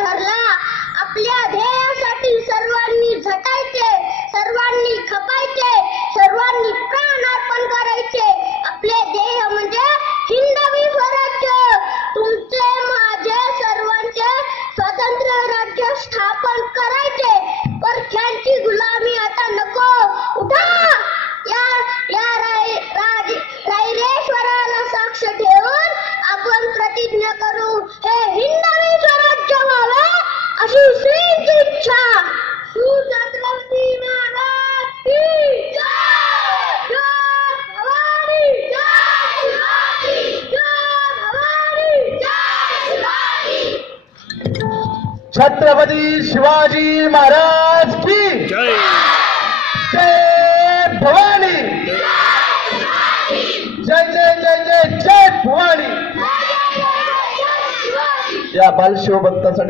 ठरला. आपल्या ध्येयासाठी सर्वांनी झटायचे, सर्वांनी खपायचे, सर्वांनी प्राण अर्पण करायचे. आपले ध्येय म्हणजे हिंदवी स्वराज्य, तुमचे माझे सर्वांचे स्वतंत्र राज्य स्थापन करायचे. परख्यांची गुलामी आता नको. उठा, या रायरेश्वराला साक्ष ठेवून आपण प्रतिज्ञा करू, हे हिंदवी स्वराज्य व्हावे अशी श्रींची इच्छा. छत्रपती महाराज की जय. जय भवानी. जय शिवाजी. जय भवानी. जय शिवाजी. छत्रपती शिवाजी महाराज की जय. जय भवानी. जय जय जय जय जय भवानी. या बालशिवभक्तासाठी